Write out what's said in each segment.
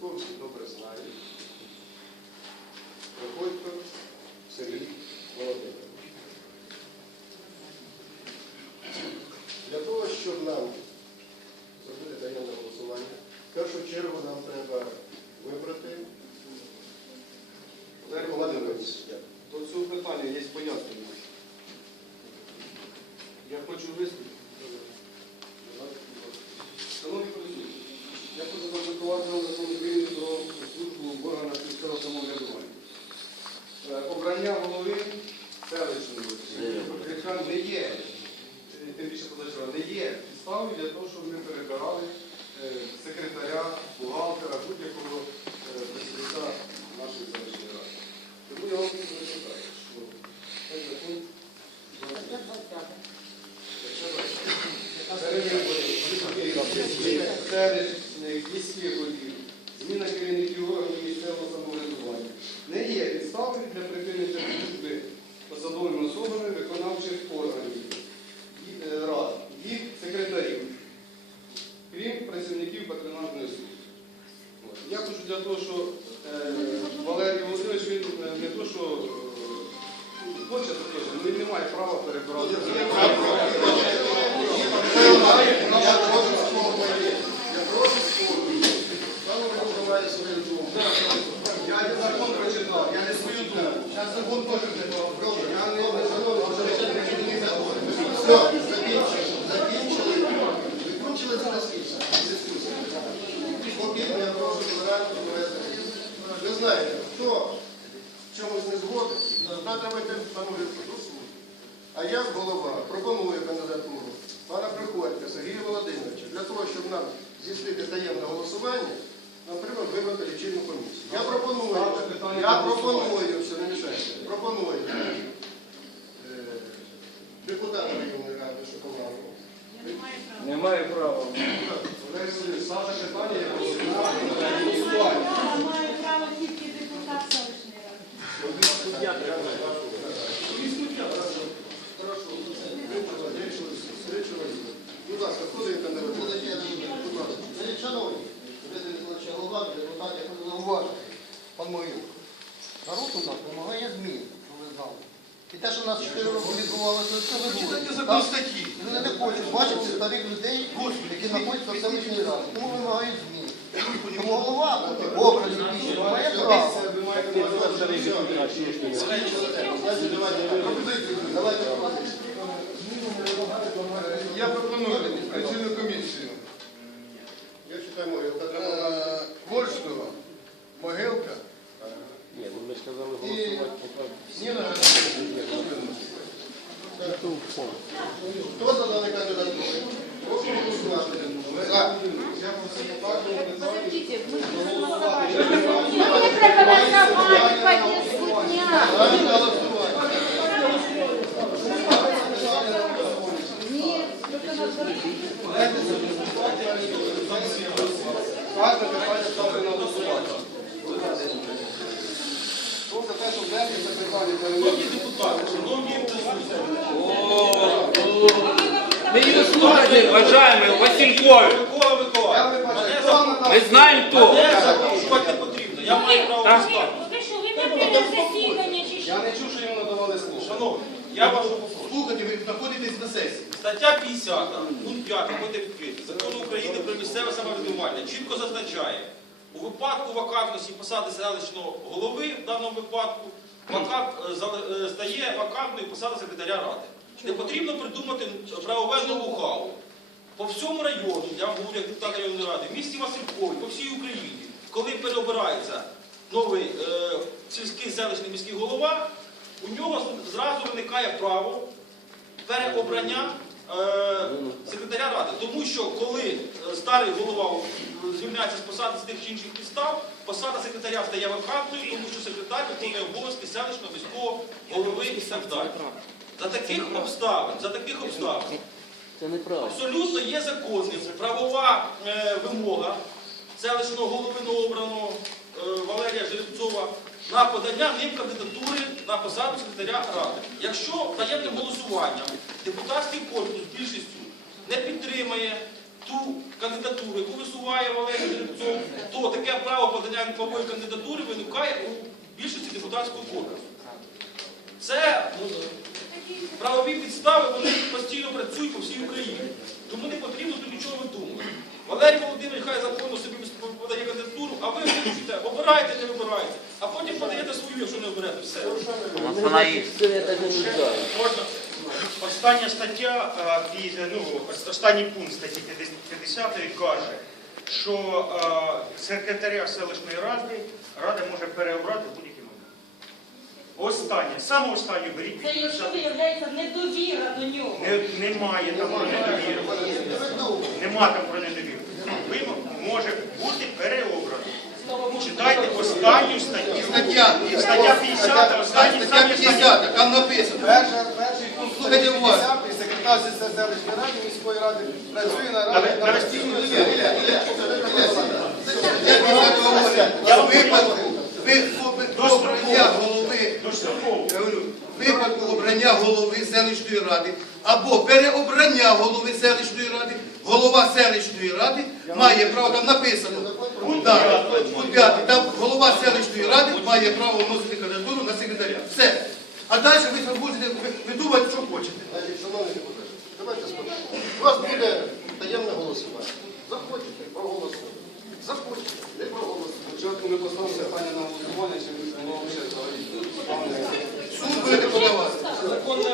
хлопці добре знають. Приходько Сергій Володимирович. Є, е, тим більше позачора, не є підставою для того, щоб ми перебирали е, секретаря, бухгалтера, будь-якого е, працівника нашої селищної ради. Тому я вам зачитаю, що цей закон селищних, міських голів, зміна керівників органів місцевого самоврядування. Не є підставою для припинення служби посадовими особами виконавчих органів е, рад, їх секретарів, крім працівників патронатної служби. Я хочу для того, що е, Валерій Володимирович, він е, не то, що хоче, то теж, він не має права перебирати. Я не закон прочитав, я не свою думку. Зараз закон теж не Я не Все, закінчили. Закінчили. Викручили за наскільки. Поки я прошу толерантно провести. Ви знаєте, хто в чомусь не згоден, встановлювати до суду. А я, голова, пропоную кандидатуру пана Приходька Сергія Володимировича для того, щоб нам здійснити таємне голосування, наприклад, вибрати лічильну комісію. Я пропоную, я пропоную, все, не мішайте, пропоную е, депутата районної ради Шоколаду. Немає права. Ставте питання, я. Має право тільки депутат селищної ради. Будь ласка, хто ласка. Значить, Шановні, Дмитро Миколаївич, голова, депутат, я хочу зауважити, пан Народ у нас вимагає змін, що ви знали. І те, що у нас 4 роки відбувалося, це ви Читайте були. закон статті. Вони не хочуть бачити старих людей, які знаходяться в селищній раді. Тому вимагають змін. Тому голова, більше, має право. Ви маєте. Давайте, Я пропоную причинну комісію. я читаю мою. Е, Вольштова, Могилка Ні, ну ми ж казали і голосувати. Ніна Хто за даний кандидатуру? Прошу голосувати. За. Подождите, мы же Мне треба голосовать, пойти судня. Ставлю на голосування. Нет, только на Кожне питання? Ми її слухати вважаємо Василькові. Ми знаємо хто. Я маю право Так. поставити. Ви що, ви припинили засідання чи що? Я не чув, що йому надавали слово. Шановні, я вас попрошу. Слухайте, ви знаходитесь на сесії. Стаття 50, пункт 5, будете відкриті. Закону України про місцеве самоврядування чітко зазначає, у випадку вакантності посади селищного голови, в даному випадку, вакант, е, е, стає вакантною посада секретаря ради. Не потрібно придумати правове ноу-хау. По всьому району, я вам говорю як депутат районної ради, в місті Василькові, по всій Україні, коли переобирається новий е, сільський селищний міський голова, у нього зразу виникає право переобрання е, секретаря ради. Тому що коли е, старий голова звільняється з посади з тих чи інших підстав, посада секретаря стає вакантною, тому що секретар виконує обов'язки селищного міського голови і так далі. За таких обставин, за таких обставин Це. Абсолютно є законним правова е, вимога селищного голови новообраного Валерія Жеребцова на подання ним кандидатури на посаду секретаря ради. Якщо таємним голосуванням депутатський корпус більшістю не підтримає ту кандидатуру, яку висуває Валерій Жеребцов, то таке право подання відповідної кандидатури виникає у більшості депутатського корпусу. Це правові підстави вони постійно працюють по всій Україні. Тому не потрібно тут нічого видумувати. Валерій Володимирович хай законно собі подає кандидатуру, а ви вирішуєте, обираєте, не вибираєте, а потім подаєте свою, якщо не оберете. Все. Вона є. Можна. Остання стаття, ну, останній пункт статті 50 каже, що секретаря селищної ради рада може переобрати будь-який момент. Останнє, саме останнє беріть. Це якщо виявляється недовіра до нього. Не, немає там про недовіру. Нема там про недовіру. Вимог може бути переобрано. Читайте останню статтю. Стаття, Стаття 50, останні, стаття самі 50, там написано. Перша, перший пункт Слухайте уважно. 50, секретар селищної ради, міської ради працює на раді на на постійній основі. Я 50 говорю. Я В випадку ви- голови Достроково. Я говорю, випадку обрання голови селищної ради або переобрання голови селищної ради, голова селищної ради має право, там написано, так, пункт п'ятий, там голова селищної ради має право вносити кандидатуру на секретаря. Все. А далі ви там будете ви- видумати, що хочете. Шановні депутати, давайте спокійно. У вас буде таємне голосування. Захочете, проголосуйте. Захочете, не проголосуйте. Спочатку ми поставимо питання на голосування, чи ми було ще взагалі. Суд будете подавати. Значить, за порядок денний. Чи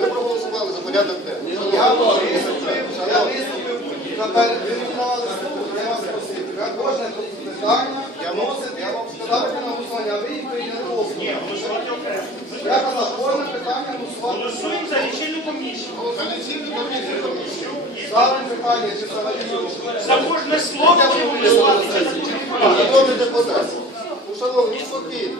ви проголосували за порядок? Денний. Я виступив, я я. Кожне питання вносити, ставити на голосування, а ви їх. Я казав, кожне питання голосувати. Голосуємо за лічильну комісію. Ставимо питання, чи За кожне слово ви голосувати. Шановні спокійно.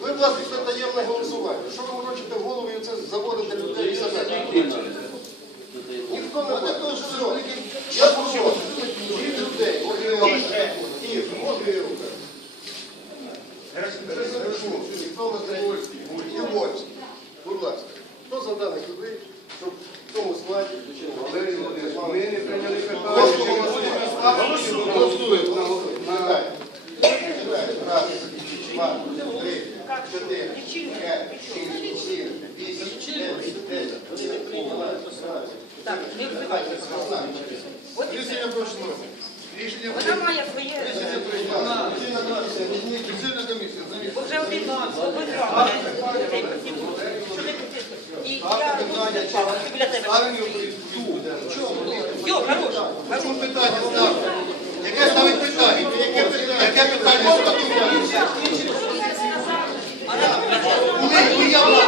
Ви власне таємне голосування. Що ви морочите в голову і це заводите людей і себе? Ніхто не буде. Все. Я прошу всіх людей, Ір, могилка. Хорошо, ніхто не. І. Будь ласка, хто за даних людей, щоб в цьому складі Валерій Володимирович, ми не прийняли питання. Голосуємо. Раз, два, три, чотири, п'ять, шість, сім, вісім, дев'ять, десять, Так, не вбивайте. От і все. Рішення пройшло. Рішення Вона має своє. Комісія. Бо вже один виграв. І я виступала біля тебе. Ставимо його Все, хорош. Чому питання ставте? Яке ставить питання? Яке питання? Яке питання ставить? Моя була,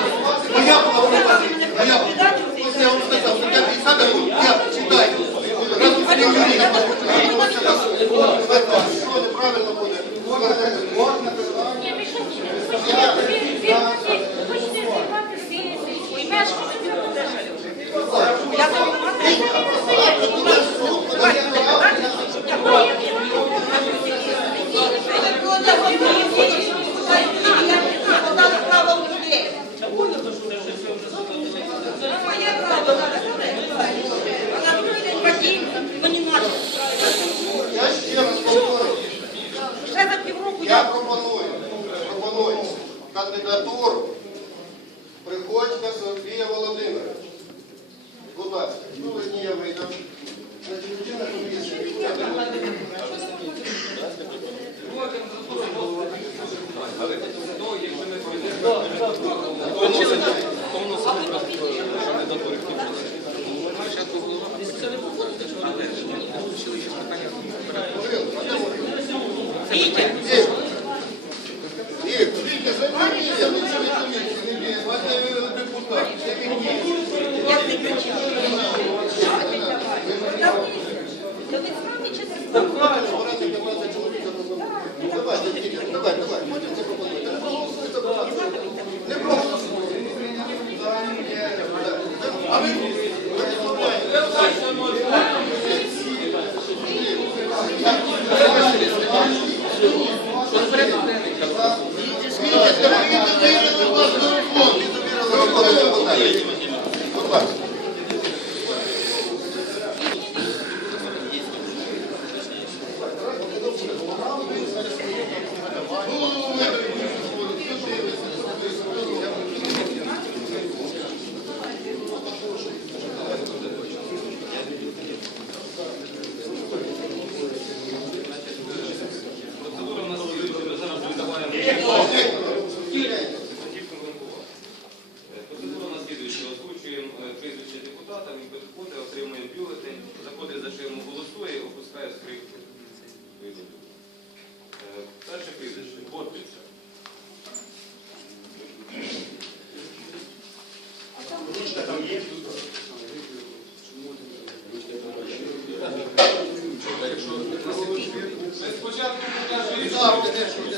моя пропозиція. Моя була. Ось я вам сказав, стаття 50, я читаю. Разом з тим Юрій. Що неправильно буде? Можна питання. Ні, ви що? Ви хочете займати силі сільської мешканці, це буде жалю. Я тобі мати. Я ще раз повторюю. Ще за півроку Я пропоную, пропоную кандидатуру Приходька Софія Володимирович. Будь ласка, ну ви ні, я вийду. Значить, лічильна комісія. Вітя. Ігор, Вітя, займи місце, ну що ви комісії, не бійте. Вас не вивели депутат. Я не кричу. Та ви справді чи це Давайте, збирайте 15 чоловік, а потім- Давайте, Вітя, ну давай, давай, palavra, Deus.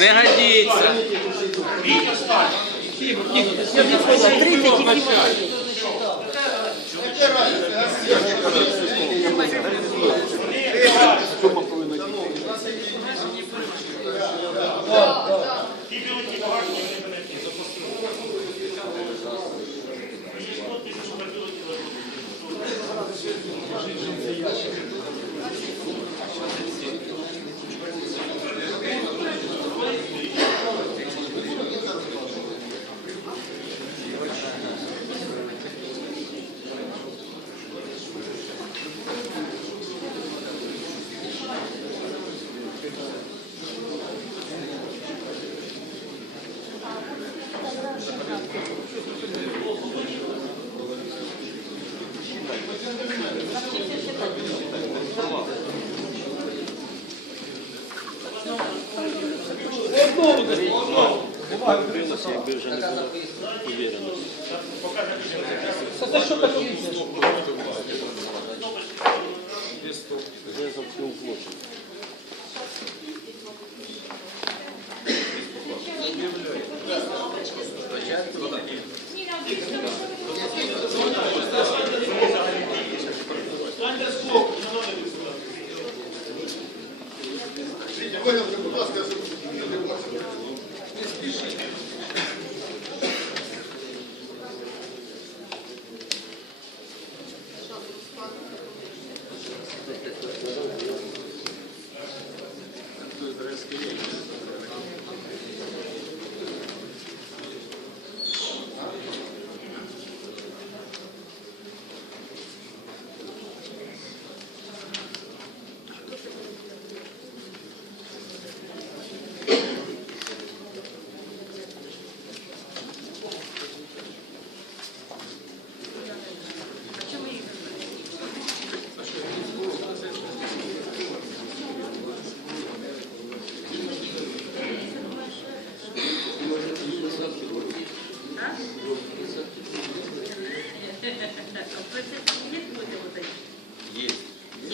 Не годиться. Тихо, тихо.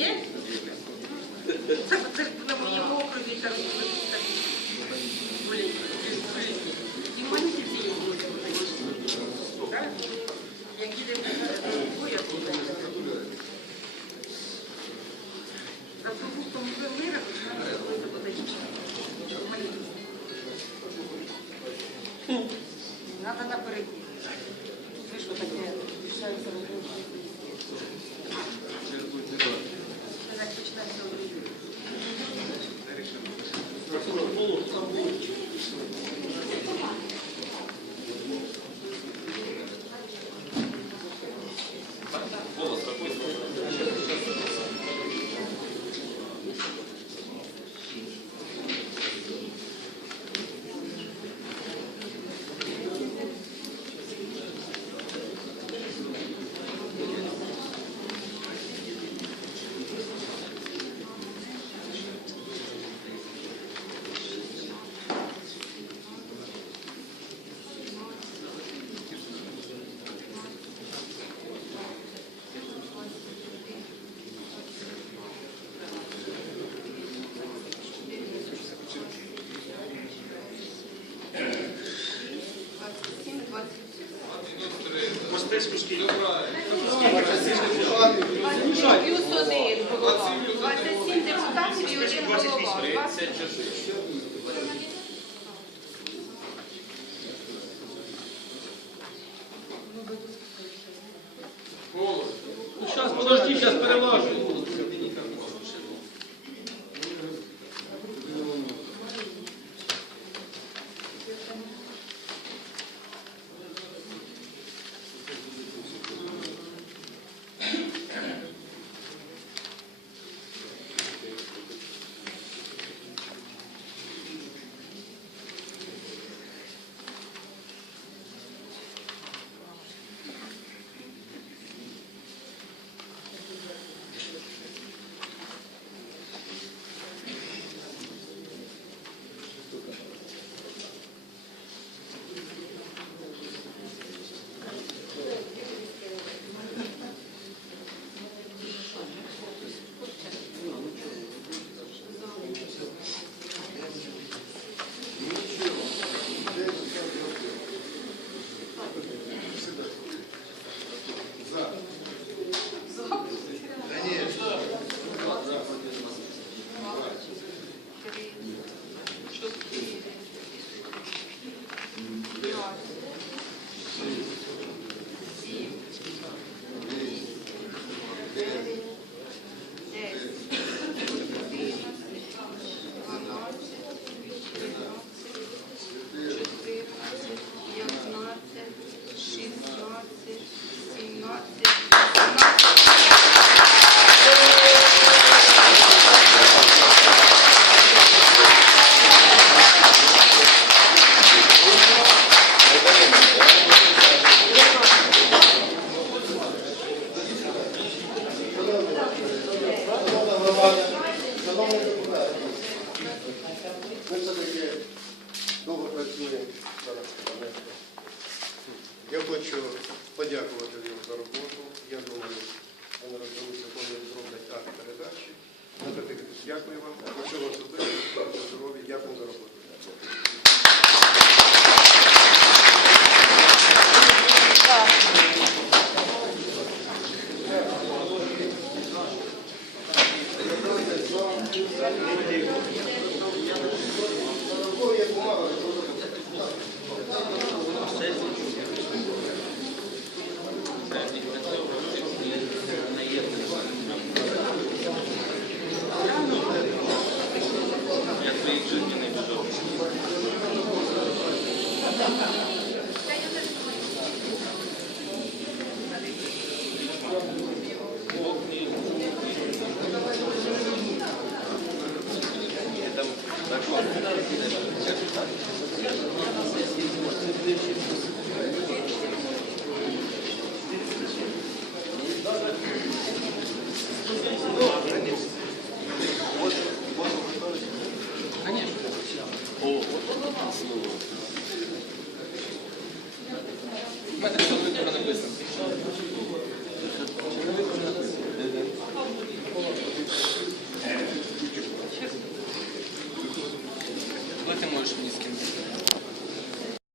є? Це, це на моєму окрузі. Голова. 34.